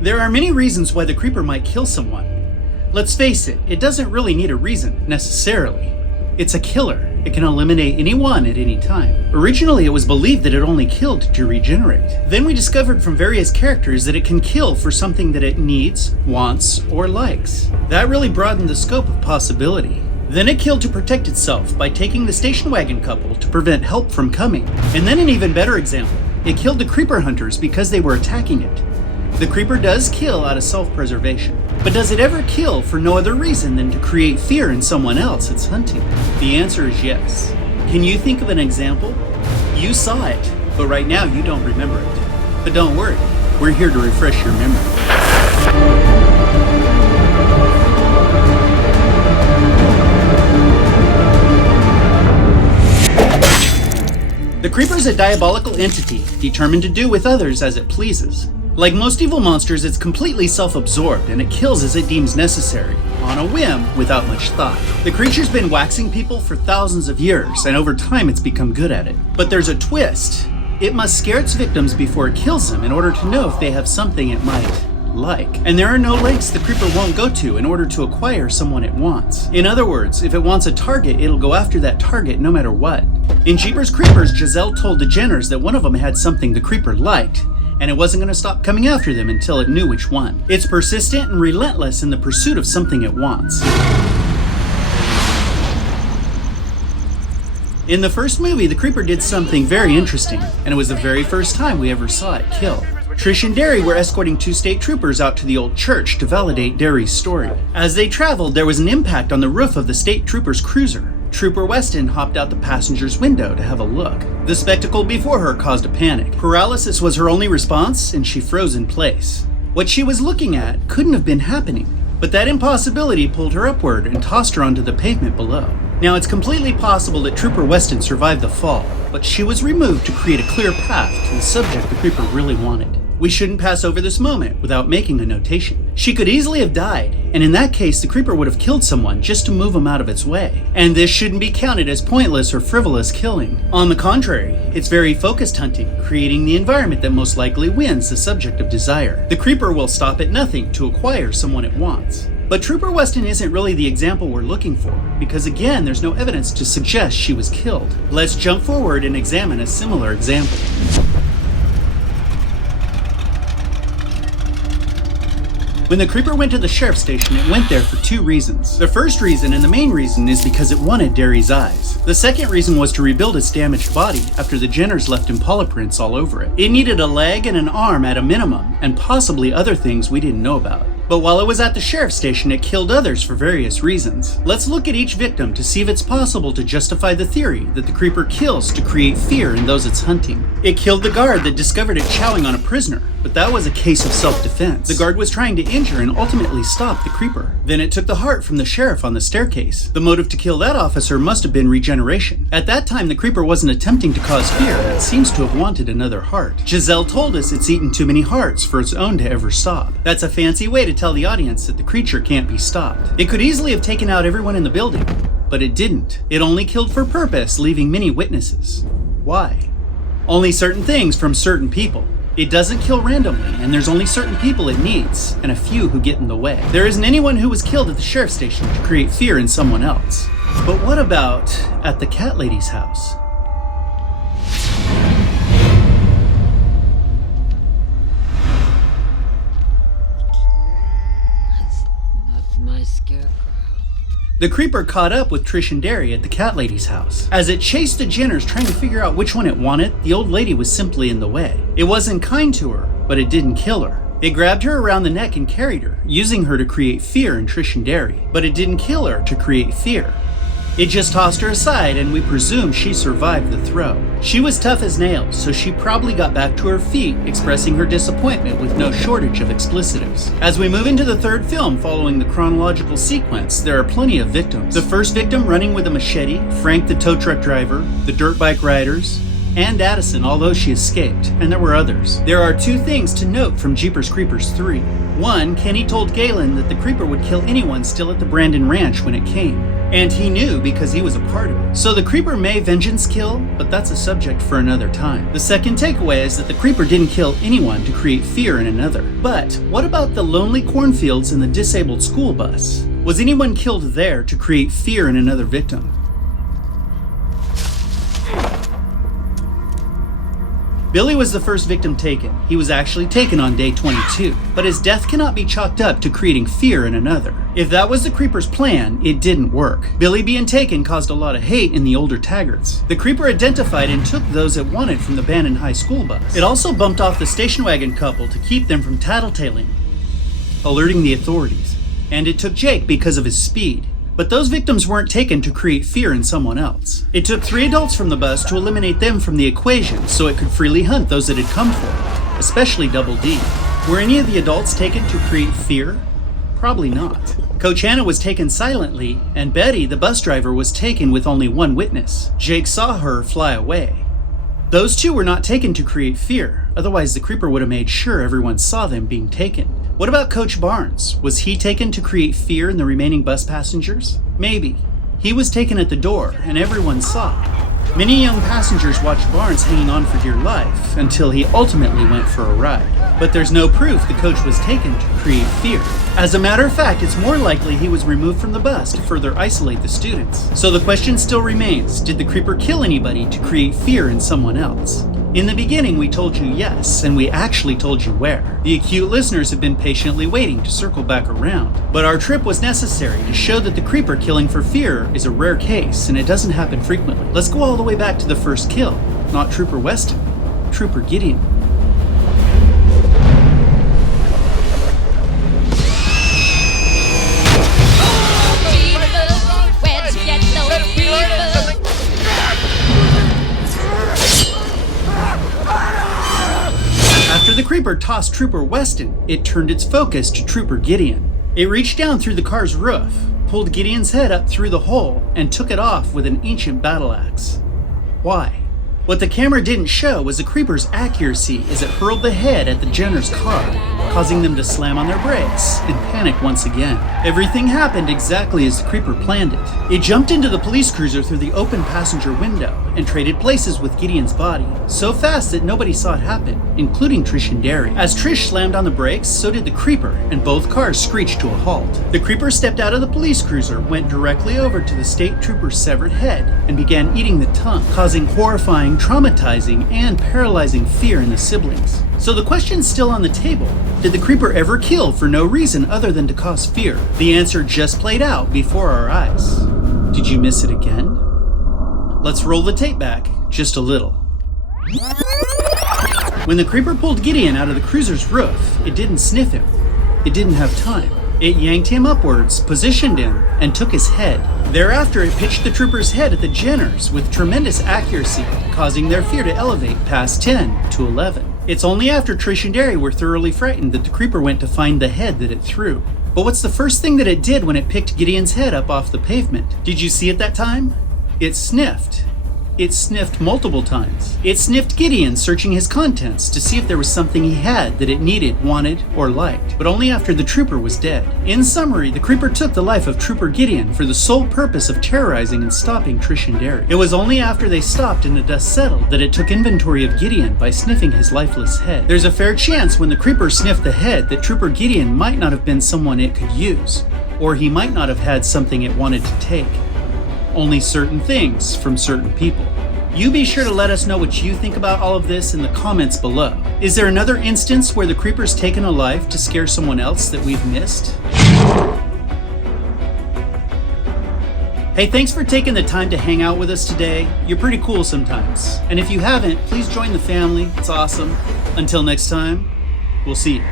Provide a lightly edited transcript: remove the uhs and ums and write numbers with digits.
There are many reasons why the creeper might kill someone. Let's face it, it doesn't really need a reason, necessarily. It's a killer. It can eliminate anyone at any time. Originally, it was believed that it only killed to regenerate. Then we discovered from various characters that it can kill for something that it needs, wants, or likes. That really broadened the scope of possibility. Then it killed to protect itself by taking the station wagon couple to prevent help from coming. And then an even better example, it killed the creeper hunters because they were attacking it. The creeper does kill out of self-preservation, but does it ever kill for no other reason than to create fear in someone else it's hunting? The answer is yes. Can you think of an example? You saw it, but right now you don't remember it. But don't worry, we're here to refresh your memory. The creeper is a diabolical entity, determined to do with others as it pleases. Like most evil monsters, it's completely self-absorbed, and it kills as it deems necessary, on a whim, without much thought. The creature's been waxing people for thousands of years, and over time it's become good at it. But there's a twist. It must scare its victims before it kills them in order to know if they have something it might like. And there are no lengths the creeper won't go to in order to acquire someone it wants. In other words, if it wants a target, it'll go after that target no matter what. In Jeepers Creepers, Giselle told the Jenners that one of them had something the creeper liked, and it wasn't going to stop coming after them until it knew which one. It's persistent and relentless in the pursuit of something it wants. In the first movie, the creeper did something very interesting, and it was the very first time we ever saw it kill. Trish and Derry were escorting two state troopers out to the old church to validate Derry's story. As they traveled, there was an impact on the roof of the state trooper's cruiser. Trooper Weston hopped out the passenger's window to have a look. The spectacle before her caused a panic. Paralysis was her only response, and she froze in place. What she was looking at couldn't have been happening, but that impossibility pulled her upward and tossed her onto the pavement below. Now, it's completely possible that Trooper Weston survived the fall, but she was removed to create a clear path to the subject the creeper really wanted. We shouldn't pass over this moment without making a notation. She could easily have died, and in that case, the creeper would have killed someone just to move him out of its way. And this shouldn't be counted as pointless or frivolous killing. On the contrary, it's very focused hunting, creating the environment that most likely wins the subject of desire. The creeper will stop at nothing to acquire someone it wants. But Trooper Weston isn't really the example we're looking for, because again, there's no evidence to suggest she was killed. Let's jump forward and examine a similar example. When the creeper went to the sheriff's station, it went there for two reasons. The first reason, and the main reason, is because it wanted Derry's eyes. The second reason was to rebuild its damaged body after the Jenners left impala prints all over it. It needed a leg and an arm at a minimum, and possibly other things we didn't know about. But while it was at the sheriff's station, it killed others for various reasons. Let's look at each victim to see if it's possible to justify the theory that the creeper kills to create fear in those it's hunting. It killed the guard that discovered it chowing on a prisoner, but that was a case of self-defense. The guard was trying to injure and ultimately stop the creeper. Then it took the heart from the sheriff on the staircase. The motive to kill that officer must have been regeneration. At that time, the creeper wasn't attempting to cause fear, it seems to have wanted another heart. Giselle told us it's eaten too many hearts for its own to ever stop. That's a fancy way to tell the audience that the creature can't be stopped. It could easily have taken out everyone in the building, but it didn't. It only killed for purpose, leaving many witnesses. Why? Only certain things from certain people. It doesn't kill randomly, and there's only certain people it needs, and a few who get in the way. There isn't anyone who was killed at the sheriff's station to create fear in someone else. But what about at the cat lady's house? The creeper caught up with Trish and Derry at the cat lady's house. As it chased the Jenners trying to figure out which one it wanted, the old lady was simply in the way. It wasn't kind to her, but it didn't kill her. It grabbed her around the neck and carried her, using her to create fear in Trish and Derry. But it didn't kill her to create fear. It just tossed her aside, and we presume she survived the throw. She was tough as nails, so she probably got back to her feet, expressing her disappointment with no shortage of explicitives. As we move into the third film following the chronological sequence, there are plenty of victims. The first victim running with a machete, Frank the tow truck driver, the dirt bike riders, and Addison, although she escaped, and there were others. There are 2 things to note from Jeepers Creepers 3. 1, Kenny told Galen that the Creeper would kill anyone still at the Brandon Ranch when it came, and he knew because he was a part of it. So the Creeper may vengeance kill, but that's a subject for another time. The second takeaway is that the Creeper didn't kill anyone to create fear in another. But what about the lonely cornfields and the disabled school bus? Was anyone killed there to create fear in another victim? Billy was the first victim taken. He was actually taken on day 22, but his death cannot be chalked up to creating fear in another. If that was the Creeper's plan, it didn't work. Billy being taken caused a lot of hate in the older Taggarts. The Creeper identified and took those it wanted from the Bannon High School bus. It also bumped off the station wagon couple to keep them from tattletaling, alerting the authorities. And it took Jake because of his speed. But those victims weren't taken to create fear in someone else. It took 3 adults from the bus to eliminate them from the equation so it could freely hunt those it had come for, especially Double D. Were any of the adults taken to create fear? Probably not. Coach Hannah was taken silently, and Betty, the bus driver, was taken with only 1 witness. Jake saw her fly away. Those 2 were not taken to create fear, otherwise the Creeper would have made sure everyone saw them being taken. What about Coach Barnes? Was he taken to create fear in the remaining bus passengers? Maybe. He was taken at the door, and everyone saw. Many young passengers watched Barnes hanging on for dear life until he ultimately went for a ride. But there's no proof the coach was taken to create fear. As a matter of fact, it's more likely he was removed from the bus to further isolate the students. So the question still remains, did the Creeper kill anybody to create fear in someone else? In the beginning, we told you yes, and we actually told you where. The acute listeners have been patiently waiting to circle back around. But our trip was necessary to show that the Creeper killing for fear is a rare case, and it doesn't happen frequently. Let's go all the way back to the first kill. Not Trooper Weston, Trooper Gideon. After the Creeper tossed Trooper Weston, it turned its focus to Trooper Gideon. It reached down through the car's roof, pulled Gideon's head up through the hole, and took it off with an ancient battle axe. Why? What the camera didn't show was the Creeper's accuracy as it hurled the head at the Jenner's car, causing them to slam on their brakes and panic once again. Everything happened exactly as the Creeper planned it. It jumped into the police cruiser through the open passenger window and traded places with Gideon's body, so fast that nobody saw it happen, including Trish and Derry. As Trish slammed on the brakes, so did the Creeper, and both cars screeched to a halt. The Creeper stepped out of the police cruiser, went directly over to the state trooper's severed head, and began eating the tongue, causing horrifying, traumatizing, and paralyzing fear in the siblings. So the question's still on the table. Did the Creeper ever kill for no reason other than to cause fear? The answer just played out before our eyes. Did you miss it again? Let's roll the tape back just a little. When the Creeper pulled Gideon out of the cruiser's roof, it didn't sniff him. It didn't have time. It yanked him upwards, positioned him, and took his head. Thereafter, it pitched the trooper's head at the Jenners with tremendous accuracy, causing their fear to elevate past 10 to 11. It's only after Trish and Derry were thoroughly frightened that the Creeper went to find the head that it threw. But what's the first thing that it did when it picked Gideon's head up off the pavement? Did you see it that time? It sniffed. It sniffed multiple times. It sniffed Gideon, searching his contents to see if there was something he had that it needed, wanted, or liked, but only after the trooper was dead. In summary, the Creeper took the life of Trooper Gideon for the sole purpose of terrorizing and stopping Trish and Derry. It was only after they stopped and the dust settled that it took inventory of Gideon by sniffing his lifeless head. There's a fair chance when the Creeper sniffed the head that Trooper Gideon might not have been someone it could use, or he might not have had something it wanted to take. Only certain things from certain people. You be sure to let us know what you think about all of this in the comments below. Is there another instance where the Creeper's taken a life to scare someone else that we've missed? Hey, thanks for taking the time to hang out with us today. You're pretty cool sometimes. And if you haven't, please join the family. It's awesome. Until next time, we'll see you.